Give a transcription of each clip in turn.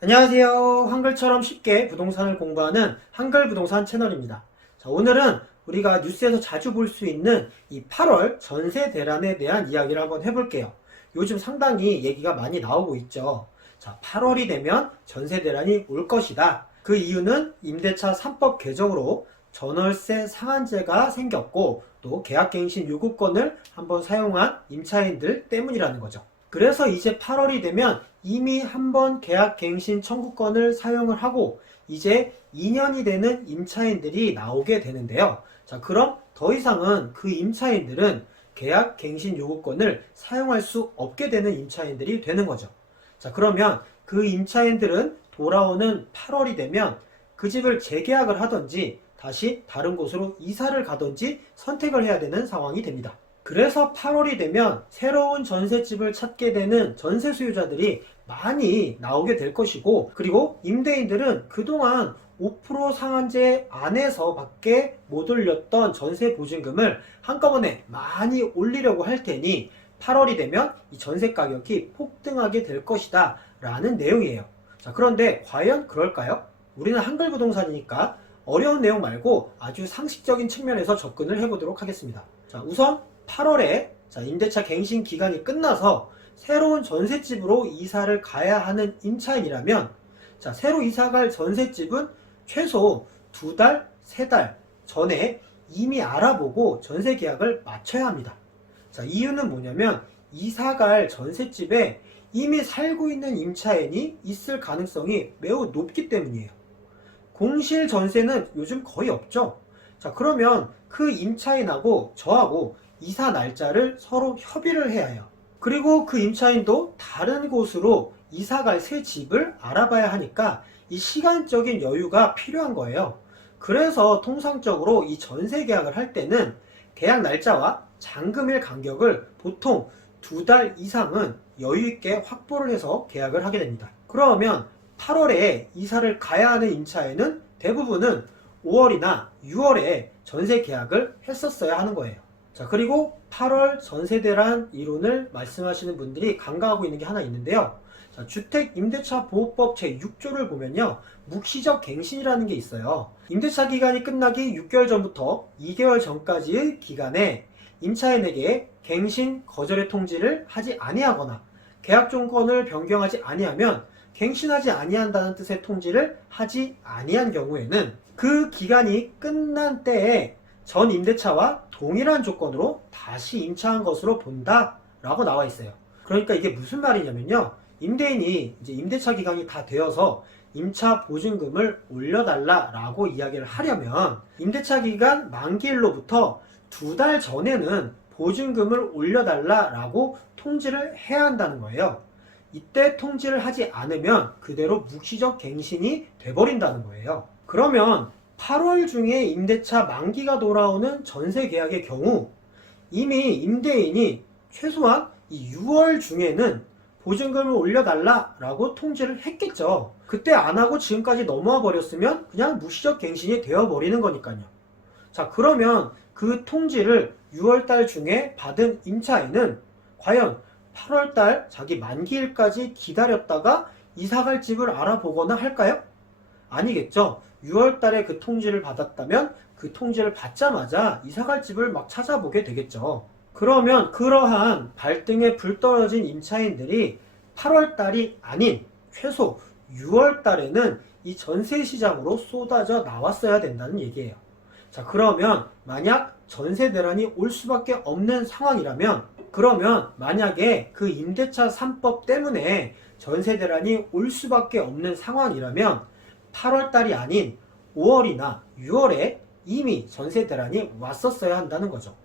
안녕하세요. 한글처럼 쉽게 부동산을 공부하는 한글부동산 채널입니다. 자, 오늘은 우리가 뉴스에서 자주 볼 수 있는 이 8월 전세 대란에 대한 이야기를 한번 해볼게요. 요즘 상당히 얘기가 많이 나오고 있죠. 자, 8월이 되면 전세 대란이 올 것이다. 그 이유는 임대차 3법 개정으로 전월세 상한제가 생겼고 또 계약갱신 요구권을 한번 사용한 임차인들 때문이라는 거죠. 그래서 이제 8월이 되면 이미 한번 계약갱신 청구권을 사용을 하고 이제 2년이 되는 임차인들이 나오게 되는데요. 자, 그럼 더 이상은 그 임차인들은 계약갱신 요구권을 사용할 수 없게 되는 임차인들이 되는 거죠. 자, 그러면 그 임차인들은 돌아오는 8월이 되면 그 집을 재계약을 하든지 다시 다른 곳으로 이사를 가든지 선택을 해야 되는 상황이 됩니다. 그래서 8월이 되면 새로운 전셋집을 찾게 되는 전세 수요자들이 많이 나오게 될 것이고, 그리고 임대인들은 그동안 5% 상한제 안에서밖에 못 올렸던 전세 보증금을 한꺼번에 많이 올리려고 할 테니 8월이 되면 이 전세 가격이 폭등하게 될 것이다 라는 내용이에요. 자, 그런데 과연 그럴까요? 우리는 한글 부동산이니까 어려운 내용 말고 아주 상식적인 측면에서 접근을 해보도록 하겠습니다. 자, 우선 8월에 임대차 갱신 기간이 끝나서 새로운 전셋집으로 이사를 가야 하는 임차인이라면, 자, 새로 이사갈 전셋집은 최소 2달, 3달 전에 이미 알아보고 전세 계약을 마쳐야 합니다. 자, 이유는 뭐냐면 이사갈 전셋집에 이미 살고 있는 임차인이 있을 가능성이 매우 높기 때문이에요. 공실 전세는 요즘 거의 없죠. 자, 그러면 그 임차인하고 저하고 이사 날짜를 서로 협의를 해야 해요. 그리고 그 임차인도 다른 곳으로 이사 갈 새 집을 알아봐야 하니까 이 시간적인 여유가 필요한 거예요. 그래서 통상적으로 이 전세 계약을 할 때는 계약 날짜와 잔금일 간격을 보통 2달 이상은 여유 있게 확보를 해서 계약을 하게 됩니다. 그러면 8월에 이사를 가야 하는 임차인은 대부분은 5월이나 6월에 전세 계약을 했었어야 하는 거예요. 자, 그리고 8월 전세대란 이론을 말씀하시는 분들이 강조하고 있는 게 하나 있는데요. 자, 주택임대차보호법 제6조를 보면요, 묵시적 갱신이라는 게 있어요. 임대차 기간이 끝나기 6개월 전부터 2개월 전까지의 기간에 임차인에게 갱신 거절의 통지를 하지 아니하거나 계약 조건을 변경하지 아니하면 갱신하지 아니한다는 뜻의 통지를 하지 아니한 경우에는 그 기간이 끝난 때에 전 임대차와 동일한 조건으로 다시 임차한 것으로 본다 라고 나와 있어요. 그러니까 이게 무슨 말이냐면요, 임대인이 이제 임대차 기간이 다 되어서 임차 보증금을 올려달라 라고 이야기를 하려면 임대차 기간 만기일로부터 2달 전에는 보증금을 올려달라 라고 통지를 해야 한다는 거예요. 이때 통지를 하지 않으면 그대로 묵시적 갱신이 돼버린다는 거예요. 그러면 8월 중에 임대차 만기가 돌아오는 전세 계약의 경우 이미 임대인이 최소한 이 6월 중에는 보증금을 올려달라 라고 통지를 했겠죠. 그때 안 하고 지금까지 넘어와 버렸으면 그냥 무시적 갱신이 되어버리는 거니까요. 자, 그러면 그 통지를 6월달 중에 받은 임차인은 과연 8월달 자기 만기일까지 기다렸다가 이사갈 집을 알아보거나 할까요? 아니겠죠. 6월달에 그 통지를 받았다면 그 통지를 받자마자 이사갈 집을 막 찾아보게 되겠죠. 그러면 그러한 발등에 불 떨어진 임차인들이 8월달이 아닌 최소 6월달에는 이 전세시장으로 쏟아져 나왔어야 된다는 얘기예요. 자, 그러면 만약 전세 대란이 올 수밖에 없는 상황이라면, 그러면 만약에 그 임대차 3법 때문에 전세 대란이 올 수밖에 없는 상황이라면 8월달이 아닌 5월이나 6월에 이미 전세 대란이 왔었어야 한다는 거죠.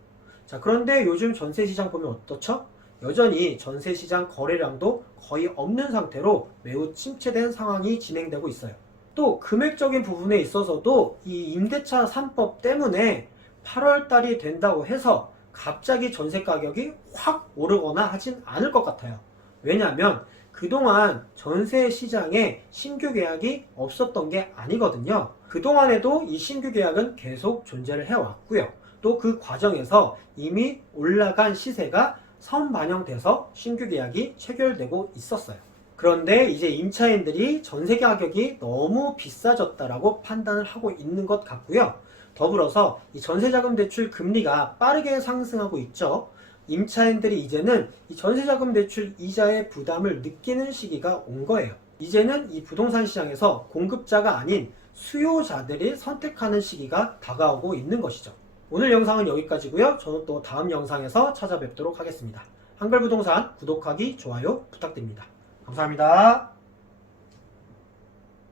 자, 그런데 요즘 전세시장 보면 어떻죠? 여전히 전세시장 거래량도 거의 없는 상태로 매우 침체된 상황이 진행되고 있어요. 또 금액적인 부분에 있어서도 이 임대차 3법 때문에 8월달이 된다고 해서 갑자기 전세 가격이 확 오르거나 하진 않을 것 같아요. 왜냐하면 그동안 전세 시장에 신규 계약이 없었던 게 아니거든요. 그동안에도 이 신규 계약은 계속 존재를 해왔고요. 또 그 과정에서 이미 올라간 시세가 선반영돼서 신규 계약이 체결되고 있었어요. 그런데 이제 임차인들이 전세 가격이 너무 비싸졌다라고 판단을 하고 있는 것 같고요. 더불어서 이 전세자금 대출 금리가 빠르게 상승하고 있죠. 임차인들이 이제는 이 전세자금 대출 이자의 부담을 느끼는 시기가 온 거예요. 이제는 이 부동산 시장에서 공급자가 아닌 수요자들이 선택하는 시기가 다가오고 있는 것이죠. 오늘 영상은 여기까지고요. 저는 또 다음 영상에서 찾아뵙도록 하겠습니다. 한글부동산 구독하기, 좋아요 부탁드립니다. 감사합니다.